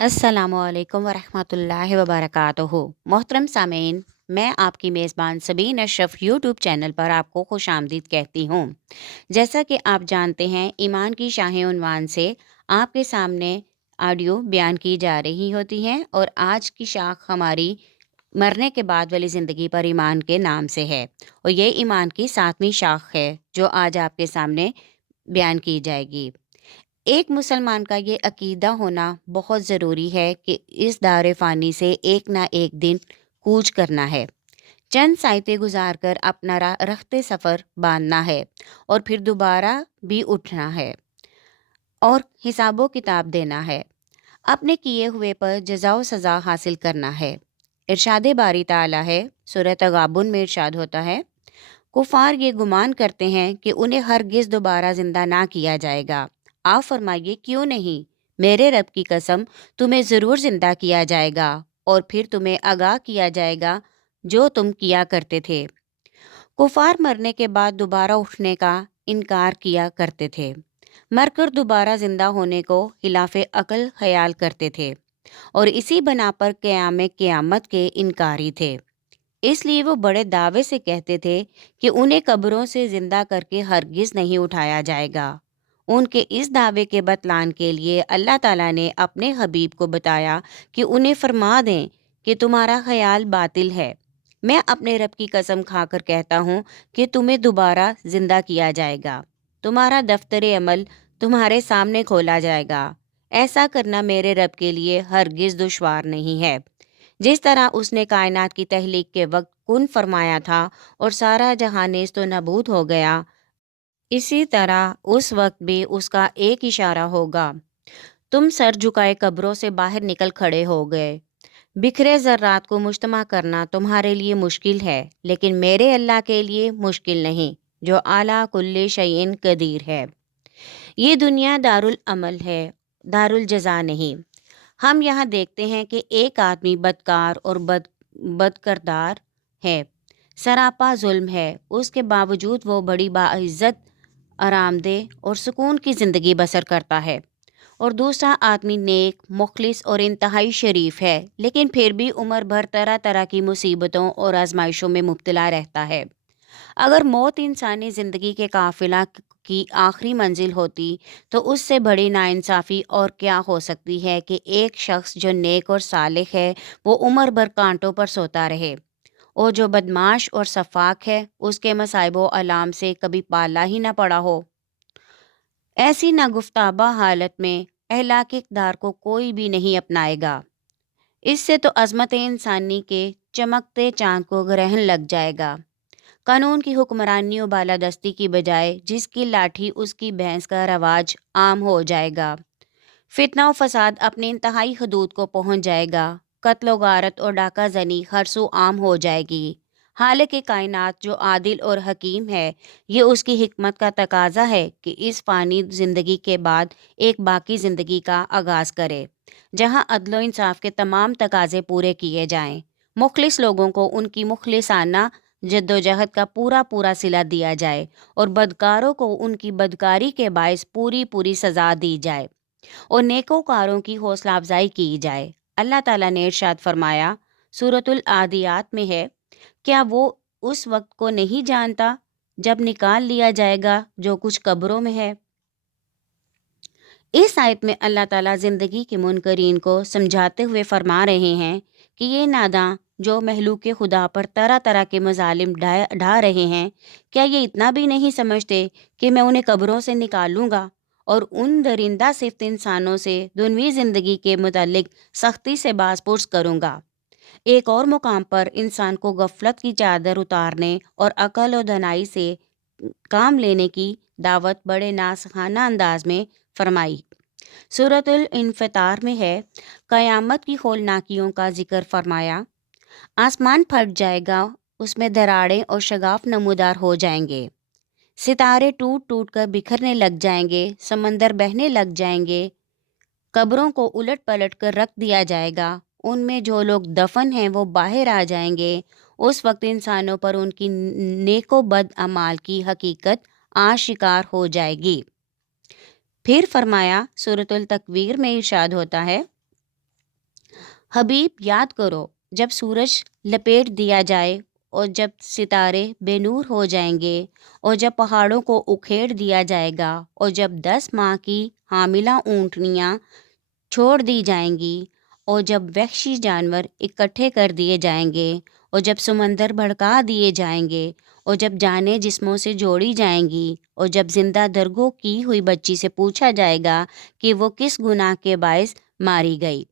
अस्सलामु अलैकुम वरहमतुल्लाहि वबरकातुहू। मोहतरम सामीन, मैं आपकी मेज़बान सबीन अशरफ यूट्यूब चैनल पर आपको खुश आमदीद कहती हूँ। जैसा कि आप जानते हैं, ईमान की शाहें उन्वान से आपके सामने ऑडियो बयान की जा रही होती हैं और आज की शाख हमारी मरने के बाद वाली ज़िंदगी पर ईमान के नाम से है और ये ईमान की 7वीं शाख है जो आज आपके सामने बयान की जाएगी। एक मुसलमान का ये अकीदा होना बहुत ज़रूरी है कि इस दार फ़ानी से एक ना एक दिन कूच करना है। चंद साइतें गुजार कर अपना रखते सफ़र बांधना है और फिर दोबारा भी उठना है और हिसाबो किताब देना है। अपने किए हुए पर जज़ा सज़ा हासिल करना है। इरशाद बारी ताला है, सूरह तगाबुन में इरशाद होता है, कुफार ये गुमान करते हैं कि उन्हें हरगिज़ दोबारा जिंदा ना किया जाएगा। आप फरमाइए क्यों नहीं, मेरे रब की कसम, तुम्हें ज़रूर जिंदा किया जाएगा और फिर तुम्हें आगाह किया जाएगा जो तुम किया करते थे। कुफार मरने के बाद दोबारा उठने का इनकार किया करते थे, मरकर दोबारा जिंदा होने को खिलाफे अकल ख्याल करते थे और इसी बना पर क़यामत के इनकारी थे। इसलिए वो बड़े दावे से कहते थे कि उन्हें कब्रों से जिंदा करके हरगिज नहीं उठाया जाएगा। उनके इस दावे के बतलान के लिए अल्लाह ताला ने अपने हबीब को बताया कि उन्हें फरमा दें कि तुम्हारा ख्याल बातिल है। मैं अपने रब की कसम खाकर कहता हूँ कि तुम्हें दोबारा जिंदा किया जाएगा। तुम्हारा दफ्तर अमल तुम्हारे सामने खोला जाएगा। ऐसा करना मेरे रब के लिए हरगिज दुश्वार नहीं है। जिस तरह उसने कायनात की तहलीक के वक्त कुन फरमाया था और सारा जहां नेस्तो नबूद हो गया, इसी तरह उस वक्त भी उसका एक इशारा होगा। तुम सर झुकाए कब्रों से बाहर निकल खड़े हो गए। बिखरे ज़र्रात को मुज्तमा करना तुम्हारे लिए मुश्किल है, लेकिन मेरे अल्लाह के लिए मुश्किल नहीं, जो आला कुल्ले शैइन कदीर है। ये दुनिया दारुल अमल है, दारुल जज़ा नहीं। हम यहाँ देखते हैं कि एक आदमी बदकार और बदकरदार है, सरापा जुल्म है, उसके बावजूद वो बड़ी बाइज्जत, आरामदेह और सुकून की ज़िंदगी बसर करता है। और दूसरा आदमी नेक, मुखलिस और इंतहाई शरीफ है, लेकिन फिर भी उम्र भर तरह तरह की मुसीबतों और आजमाइशों में मुब्तला रहता है। अगर मौत इंसानी ज़िंदगी के काफिला की आखिरी मंजिल होती, तो उससे बड़ी नाइंसाफ़ी और क्या हो सकती है कि एक शख्स जो नेक और सालिह है, वो उम्र भर कांटों पर सोता रहे, और जो बदमाश और सफाक है, उसके मसाइबो अलाम से कभी पाला ही ना पड़ा हो। ऐसी नागुफ्ताबा हालत में अहलाक इक़दार को कोई भी नहीं अपनाएगा। इससे तो अज़मत इंसानी के चमकते चाँद को ग्रहण लग जाएगा। कानून की हुक्मरानी और बालादस्ती की बजाय जिसकी लाठी उसकी भैंस का रवाज आम हो जाएगा। फितना और फसाद अपने इंतहाई हदूद को पहुंच जाएगा। कत्ल गारत और डाका जनी हर सू आम हो जाएगी। हालांकि कायनात जो आदिल और हकीम है, ये उसकी हिकमत का तकाजा है कि इस फानी ज़िंदगी के बाद एक बाकी ज़िंदगी का आगाज़ करे, जहां अदलो इंसाफ के तमाम तकाजे पूरे किए जाएं। मुखलिस लोगों को उनकी मुखलिसाना जद्दोजहद का पूरा पूरा सिला दिया जाए और बदकारों को उनकी बदकारी के बायस पूरी पूरी सज़ा दी जाए और नेकोकारों की हौसला अफजाई की जाए। अल्लाह ताला ने इरशाद फरमाया, सूरतुल आदियात में है, क्या वो उस वक्त को नहीं जानता जब निकाल लिया जाएगा जो कुछ कब्रों में है। इस आयत में अल्लाह ताला ज़िंदगी के मुनकरीन को समझाते हुए फरमा रहे हैं कि ये नादां जो महलूक खुदा पर तरह तरह के मजालिम ढा रहे हैं, क्या ये इतना भी नहीं समझते कि मैं उन्हें कब्रों से निकालूंगा और उन दरिंदा सिफ्त इंसानों से दुनवी ज़िंदगी के मुतालिक सख्ती से बाज़पुर्स करूँगा। एक और मुकाम पर इंसान को गफलत की चादर उतारने और अकल और धनाई से काम लेने की दावत बड़े नासखाना अंदाज में फरमाई। सूरतुल इन्फितार में है, कयामत की होलनाकियों का जिक्र फरमाया। आसमान फट जाएगा, उसमें दरारें और शगाफ नमूदार हो जाएंगे, सितारे टूट टूट कर बिखरने लग जाएंगे, समंदर बहने लग जाएंगे, कब्रों को उलट पलट कर रख दिया जाएगा, उनमें जो लोग दफन हैं वो बाहर आ जाएंगे। उस वक्त इंसानों पर उनकी नेको बद अमाल की हकीकत आशिकार हो जाएगी। फिर फरमाया, सूरतुल तकवीर में इरशाद होता है, حبیب یاد کرو، جب سورج لپیٹ دیا جائے اور جب ستارے بے نور ہو جائیں گے اور جب پہاڑوں کو اکھیڑ دیا جائے گا اور جب 10 ماہ کی حاملہ اونٹنیاں چھوڑ دی جائیں گی اور جب وحشی جانور اکٹھے کر دیے جائیں گے اور جب سمندر بھڑکا دیے جائیں گے اور جب جانیں جسموں سے جوڑی جائیں گی اور جب زندہ درگوں کی ہوئی بچی سے پوچھا جائے گا کہ وہ کس گناہ کے باعث ماری گئی،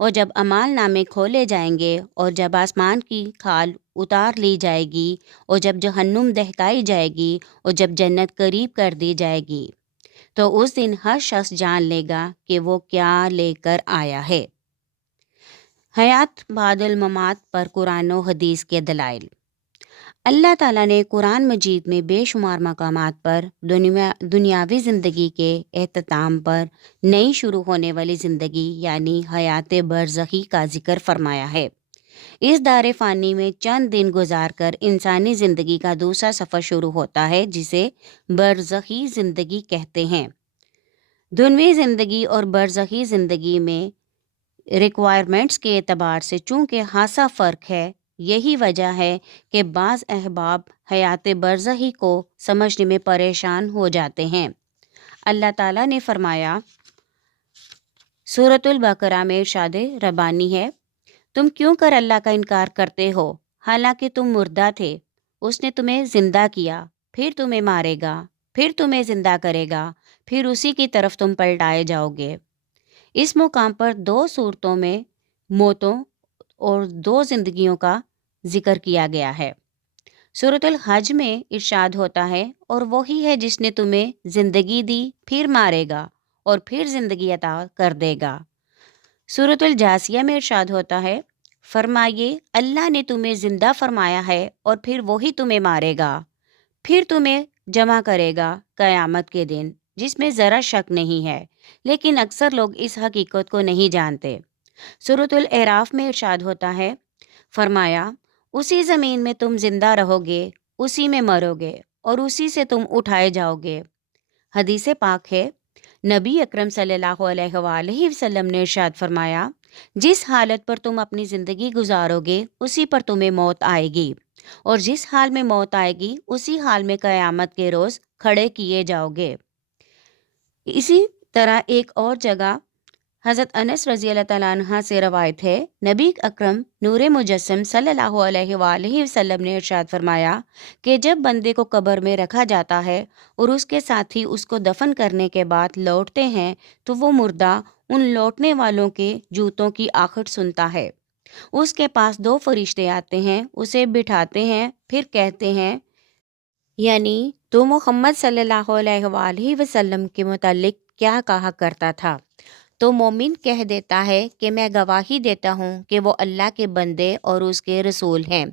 اور جب اعمال نامے کھولے جائیں گے اور جب آسمان کی کھال اتار لی جائے گی اور جب جہنم دہکائی جائے گی اور جب جنت قریب کر دی جائے گی، تو اس دن ہر شخص جان لے گا کہ وہ کیا لے کر آیا ہے۔ حیات بعد الممات پر قرآن و حدیث کے دلائل۔ اللہ تعالیٰ نے قرآن مجید میں بے شمار مقامات پر دنیاوی زندگی کے اختتام پر نئی شروع ہونے والی زندگی یعنی حیات برزخی کا ذکر فرمایا ہے۔ اس دار فانی میں چند دن گزار کر انسانی زندگی کا دوسرا سفر شروع ہوتا ہے، جسے برزخی زندگی کہتے ہیں۔ دنیوی زندگی اور برزخی زندگی میں ریکوائرمنٹس کے اعتبار سے چونکہ خاصا فرق ہے، یہی وجہ ہے کہ بعض احباب حیات برزخی کو سمجھنے میں پریشان ہو جاتے ہیں۔ اللہ تعالیٰ نے فرمایا، سورۃ البقرہ میں ارشاد ربانی ہے، تم کیوں کر اللہ کا انکار کرتے ہو حالانکہ تم مردہ تھے، اس نے تمہیں زندہ کیا، پھر تمہیں مارے گا، پھر تمہیں زندہ کرے گا، پھر اسی کی طرف تم پلٹائے جاؤ گے۔ اس مقام پر 2 صورتوں میں موتوں اور 2 زندگیوں کا ذکر کیا گیا ہے۔ سورۃ الحج میں ارشاد ہوتا ہے، اور وہی ہے جس نے تمہیں زندگی دی، پھر مارے گا اور پھر زندگی عطا کر دے گا۔ سورۃ الجاثیہ میں ارشاد ہوتا ہے، فرمائیے اللہ نے تمہیں زندہ فرمایا ہے اور پھر وہی تمہیں مارے گا، پھر تمہیں جمع کرے گا قیامت کے دن، جس میں ذرا شک نہیں ہے، لیکن اکثر لوگ اس حقیقت کو نہیں جانتے۔ سورۃ الاعراف میں ارشاد ہوتا ہے، فرمایا اسی زمین میں تم زندہ رہو گے، اسی میں مرو گے اور اسی سے تم اٹھائے جاؤ گے۔ حدیث پاک ہے، نبی اکرم صلی اللہ علیہ وآلہ وسلم نے ارشاد فرمایا، جس حالت پر تم اپنی زندگی گزارو گے اسی پر تمہیں موت آئے گی، اور جس حال میں موت آئے گی اسی حال میں قیامت کے روز کھڑے کیے جاؤ گے۔ اسی طرح ایک اور جگہ حضرت انس رضی اللہ تعالیٰ عنہ سے روایت ہے، نبی اکرم نور مجسم صلی اللہ علیہ وآلہ وسلم نے ارشاد فرمایا کہ جب بندے کو قبر میں رکھا جاتا ہے اور اس کے ساتھی اس کو دفن کرنے کے بعد لوٹتے ہیں تو وہ مردہ ان لوٹنے والوں کے جوتوں کی آہٹ سنتا ہے۔ اس کے پاس 2 فرشتے آتے ہیں، اسے بٹھاتے ہیں، پھر کہتے ہیں، یعنی تو محمد صلی اللہ علیہ وآلہ وسلم کے متعلق کیا کہا کرتا تھا؟ تو مومن کہہ دیتا ہے کہ میں گواہی دیتا ہوں کہ وہ اللہ کے بندے اور اس کے رسول ہیں۔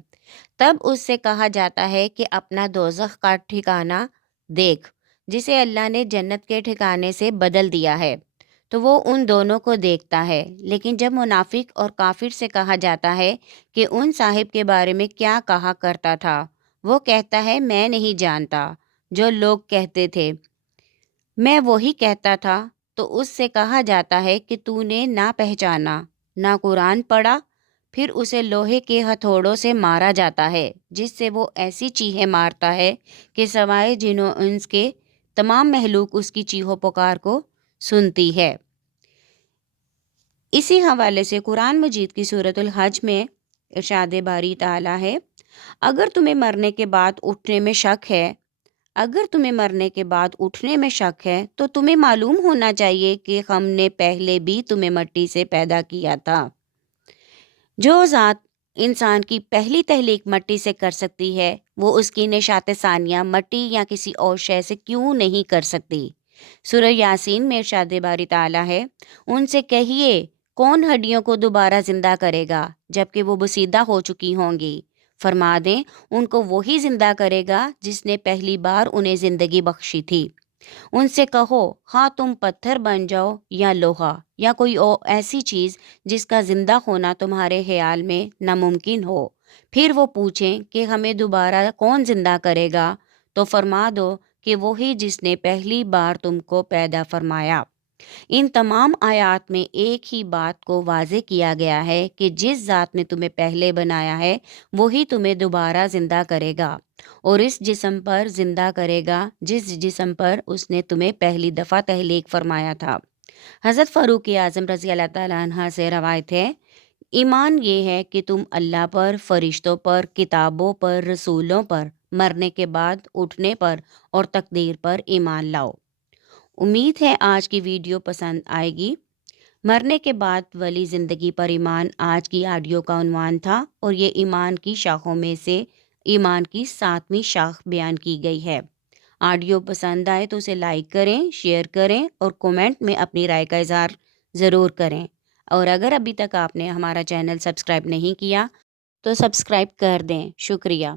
تب اس سے کہا جاتا ہے کہ اپنا دوزخ کا ٹھکانہ دیکھ، جسے اللہ نے جنت کے ٹھکانے سے بدل دیا ہے۔ تو وہ ان دونوں کو دیکھتا ہے، لیکن جب منافق اور کافر سے کہا جاتا ہے کہ ان صاحب کے بارے میں کیا کہا کرتا تھا، وہ کہتا ہے میں نہیں جانتا، جو لوگ کہتے تھے میں وہی کہتا تھا۔ تو اس سے کہا جاتا ہے کہ تو نے نہ پہچانا، نہ قرآن پڑھا۔ پھر اسے لوہے کے ہتھوڑوں سے مارا جاتا ہے، جس سے وہ ایسی چیخیں مارتا ہے کہ سوائے جن و انس کے تمام مخلوق اس کی چیخو پکار کو سنتی ہے۔ اسی حوالے سے قرآن مجید کی سورۃ الحج میں ارشاد باری تعالیٰ ہے، اگر تمہیں مرنے کے بعد اٹھنے میں شک ہے، تو تمہیں معلوم ہونا چاہیے کہ ہم نے پہلے بھی تمہیں مٹی سے پیدا کیا تھا۔ جو ذات انسان کی پہلی تخلیق مٹی سے کر سکتی ہے، وہ اس کی نشاط ثانیہ مٹی یا کسی اور شے سے کیوں نہیں کر سکتی؟ سورہ یاسین میں ارشاد باری تعالیٰ ہے، ان سے کہیے کون ہڈیوں کو دوبارہ زندہ کرے گا جبکہ وہ بسیدہ ہو چکی ہوں گی؟ فرما دیں ان کو وہی زندہ کرے گا جس نے پہلی بار انہیں زندگی بخشی تھی۔ ان سے کہو ہاں تم پتھر بن جاؤ یا لوہا یا کوئی ایسی چیز جس کا زندہ ہونا تمہارے خیال میں ناممکن ہو، پھر وہ پوچھیں کہ ہمیں دوبارہ کون زندہ کرے گا، تو فرما دو کہ وہی جس نے پہلی بار تم کو پیدا فرمایا۔ इन तमाम आयात में एक ही बात को वाज़ेह किया गया है कि जिस ज़ात ने तुम्हें पहले बनाया है वही तुम्हें दोबारा ज़िंदा करेगा और इस जिस्म पर ज़िंदा करेगा जिस जिस्म पर उसने तुम्हें पहली दफ़ा तहलीक फरमाया था। हज़रत फ़ारूक आज़म रज़ी अल्लाह ताला अन्हा से रवायत है, ईमान ये है कि तुम अल्लाह पर, फ़रिश्तों पर, किताबों पर, रसूलों पर, मरने के बाद उठने पर और तकदीर पर ईमान लाओ। उम्मीद है आज की वीडियो पसंद आएगी। मरने के बाद वली ज़िंदगी पर ईमान आज की ऑडियो का उन्वान था और ये ईमान की शाखों में से ईमान की 7वीं शाख बयान की गई है। ऑडियो पसंद आए तो उसे लाइक करें, शेयर करें और कमेंट में अपनी राय का इज़हार ज़रूर करें। और अगर अभी तक आपने हमारा चैनल सब्सक्राइब नहीं किया तो सब्सक्राइब कर दें। शुक्रिया।